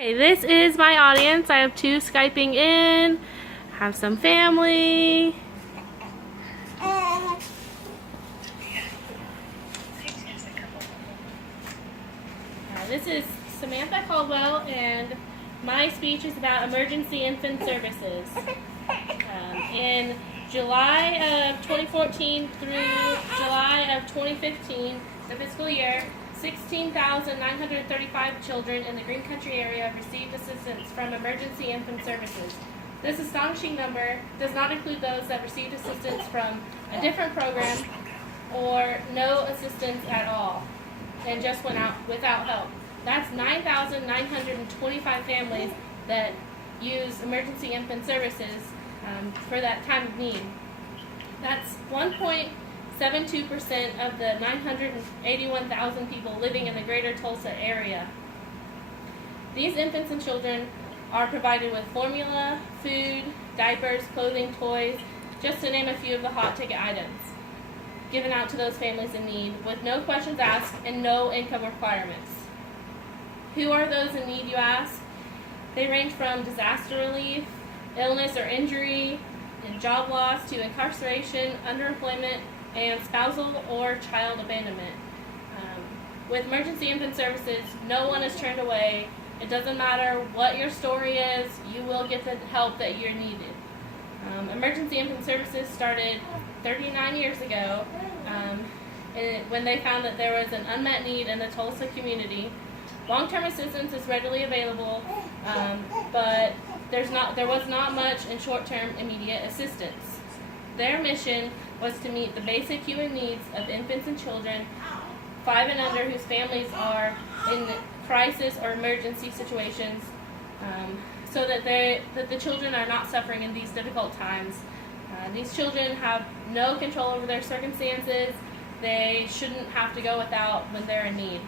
Okay, this is my audience. I have two Skyping in, have some family. This is Samantha Caldwell, and my speech is about emergency infant services. In July of 2014 through July of 2015, the fiscal year, 16,935 children in the Green Country area received assistance from Emergency Infant Services. This astonishing number does not include those that received assistance from a different program or no assistance at all and just went out without help. That's 9,925 families that use Emergency Infant Services for that time of need. That's 1.72% of the 981,000 people living in the greater Tulsa area. These infants and children are provided with formula, food, diapers, clothing, toys, just to name a few of the hot ticket items given out to those families in need with no questions asked and no income requirements. Who are those in need, you ask? They range from disaster relief, illness or injury, and job loss to incarceration, underemployment, and spousal or child abandonment. With Emergency Infant Services, no one is turned away. It doesn't matter what your story is, you will get the help that you're needed. Emergency Infant Services started 39 years ago when they found that there was an unmet need in the Tulsa community. Long-term assistance is readily available, but there was not much in short-term immediate assistance. Their mission was to meet the basic human needs of infants and children 5 and under whose families are in crisis or emergency situations, so that the children are not suffering in these difficult times. These children have no control over their circumstances. They shouldn't have to go without when they're in need.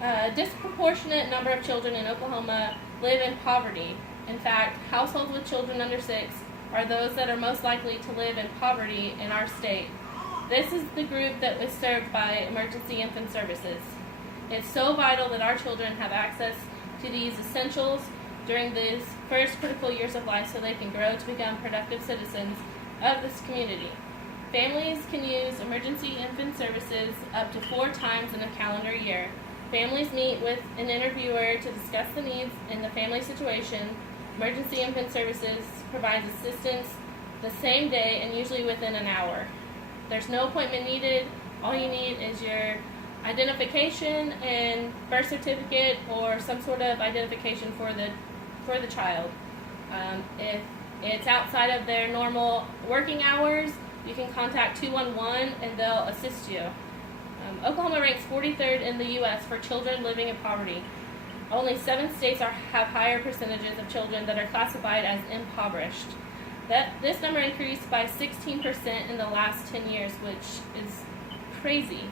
A disproportionate number of children in Oklahoma live in poverty. In fact, households with children under 6 are those that are most likely to live in poverty in our state. This is the group that is served by Emergency Infant Services. It's so vital that our children have access to these essentials during these first critical years of life so they can grow to become productive citizens of this community. Families can use Emergency Infant Services up to 4 times in a calendar year. Families meet with an interviewer to discuss the needs in the family situation. Emergency Infant Services provides assistance the same day and usually within an hour. There's no appointment needed. All you need is your identification and birth certificate or some sort of identification for the child. If it's outside of their normal working hours, you can contact 211 and they'll assist you. Oklahoma ranks 43rd in the U.S. for children living in poverty. Only 7 states have higher percentages of children that are classified as impoverished. This number increased by 16% in the last 10 years, which is crazy.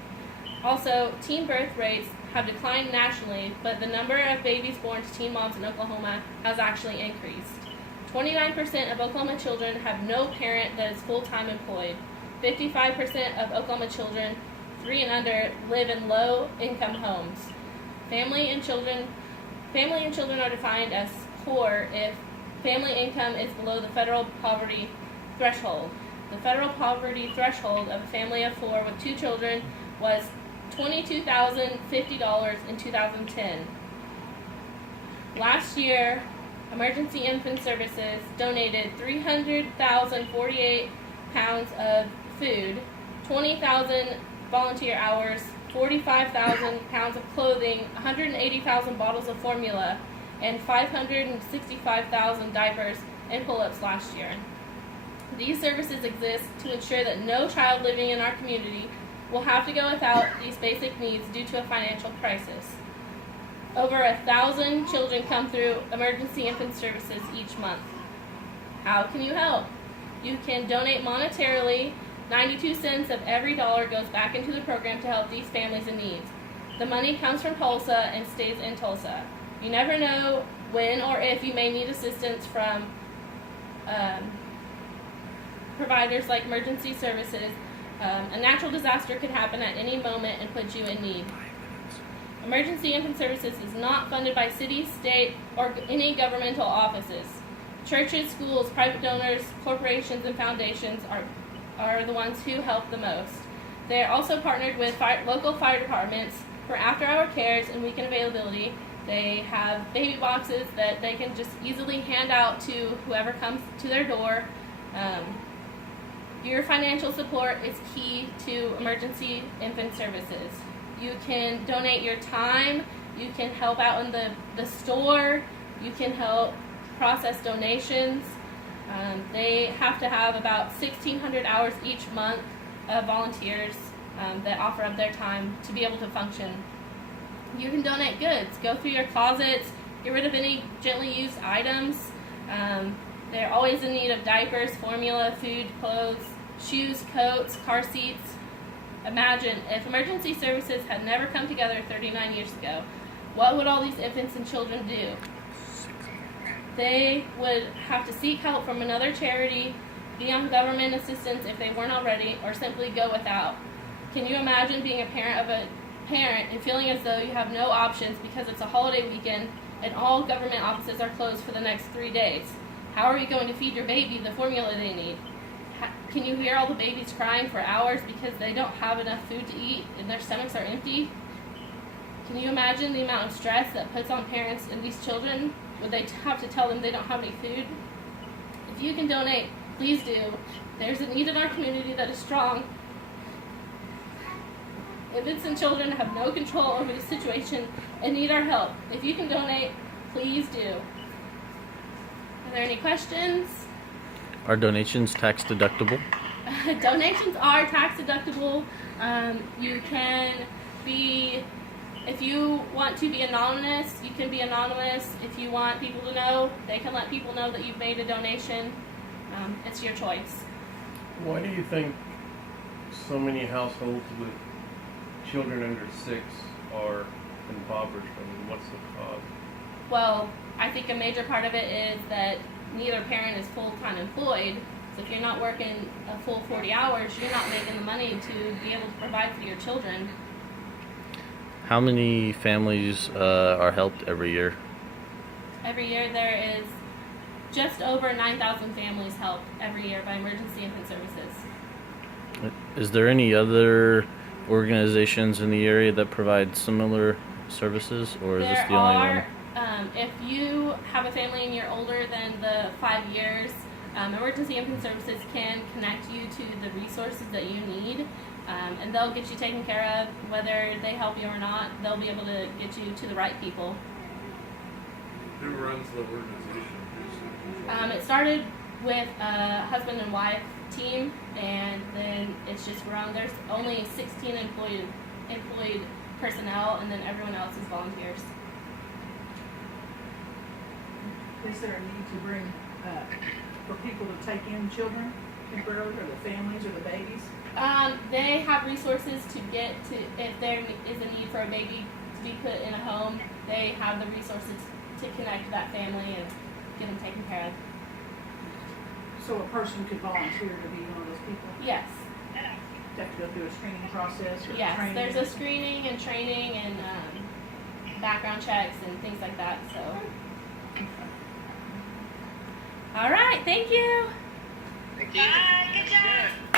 Also, teen birth rates have declined nationally, but the number of babies born to teen moms in Oklahoma has actually increased. 29% of Oklahoma children have no parent that is full-time employed. 55% of Oklahoma children 3 and under live in low-income homes. Family and children are defined as poor if family income is below the federal poverty threshold. The federal poverty threshold of a family of 4 with 2 children was $22,050 in 2010. Last year, Emergency Infant Services donated 300,048 pounds of food, 20,000 volunteer hours, 45,000 pounds of clothing, 180,000 bottles of formula, and 565,000 diapers and pull-ups last year. These services exist to ensure that no child living in our community will have to go without these basic needs due to a financial crisis. Over 1,000 children come through Emergency Infant Services each month. How can you help? You can donate monetarily. 92 cents of every dollar goes back into the program to help these families in need. The money comes from Tulsa and stays in Tulsa. You never know when or if you may need assistance from providers like emergency services. A natural disaster could happen at any moment and put you in need. Emergency Infant Services is not funded by city, state, or any governmental offices. Churches, schools, private donors, corporations, and foundations are the ones who help the most. They are also partnered with local fire departments for after-hour cares and weekend availability. They have baby boxes that they can just easily hand out to whoever comes to their door. Your financial support is key to Emergency Infant Services. You can donate your time, you can help out in the store, you can help process donations. They have to have about 1,600 hours each month of volunteers that offer up their time to be able to function. You can donate goods. Go through your closets, get rid of any gently used items. They're always in need of diapers, formula, food, clothes, shoes, coats, car seats. Imagine if emergency services had never come together 39 years ago, what would all these infants and children do? They would have to seek help from another charity, be on government assistance if they weren't already, or simply go without. Can you imagine being a parent and feeling as though you have no options because it's a holiday weekend and all government offices are closed for the next 3 days? How are you going to feed your baby the formula they need? Can you hear all the babies crying for hours because they don't have enough food to eat and their stomachs are empty? Can you imagine the amount of stress that puts on parents and these children? Would they have to tell them they don't have any food? If you can donate, please do. There's a need in our community that is strong. Infants and children have no control over the situation and need our help. If you can donate, please do. Are there any questions? Are donations tax deductible? Donations are tax deductible. You can be, if you want to be anonymous, you can be anonymous. If you want people to know, they can let people know that you've made a donation. It's your choice. Why do you think so many households with children under 6 are impoverished? I mean, what's the cause? Well, I think a major part of it is that neither parent is full-time employed. So if you're not working a full 40 hours, you're not making the money to be able to provide for your children. How many families are helped every year? Every year there is just over 9,000 families helped every year by Emergency Infant Services. Is there any other organizations in the area that provide similar services, or is this the only one? If you have a family and you're older than the 5 years, Emergency Infant Services can connect you to the resources that you need, and they'll get you taken care of. Whether they help you or not, they'll be able to get you to the right people. Who runs the organization? It started with a husband and wife team, and then it's just grown. There's only 16 employed personnel, and then everyone else is volunteers. Is there a need to bring, for people to take in children temporarily, or the families or the babies? They have resources to get to, if there is a need for a baby to be put in a home, they have the resources to connect to that family and get them taken care of. So a person could volunteer to be one of those people? Yes. They have to go through a screening process or Yes, training? there's a screening and training and background checks and things like that, so. All right, thank you. Thank you. Bye, good job.